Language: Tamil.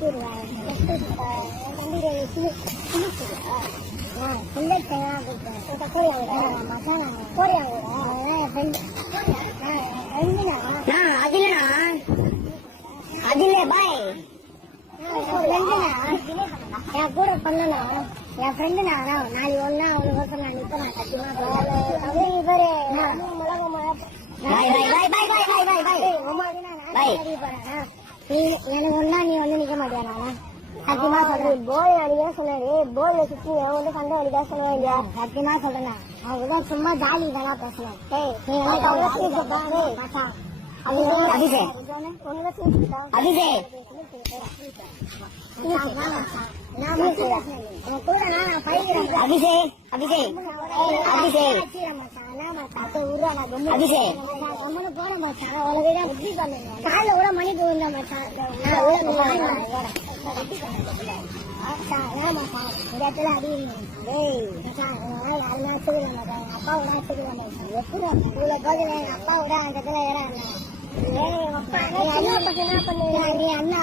என் கூட பண்ணனா என் ஃப்ரெண்டு நான் நாளை ஒன்னா அவனுக்கு நான் நிப்பேன் எனக்கு ஒன்னா நீ வந்து நிக்க மாட்டியா சத்தியமா சொல்றேன் போய் அடிக்கா சொன்னாரு போர்ல சுத்தி வந்து சண்டை அடிக்கா சொன்னா சத்தியமா சொல்றேன் அவங்கதான் சும்மா ஜாலி தானா பேசுனேன் கால கூட மணிக்கு விழுந்தா மச்சான் அப்பாவோட அப்பாவோட அந்த இடத்துல இடம் என்ன பண்ண அண்ணா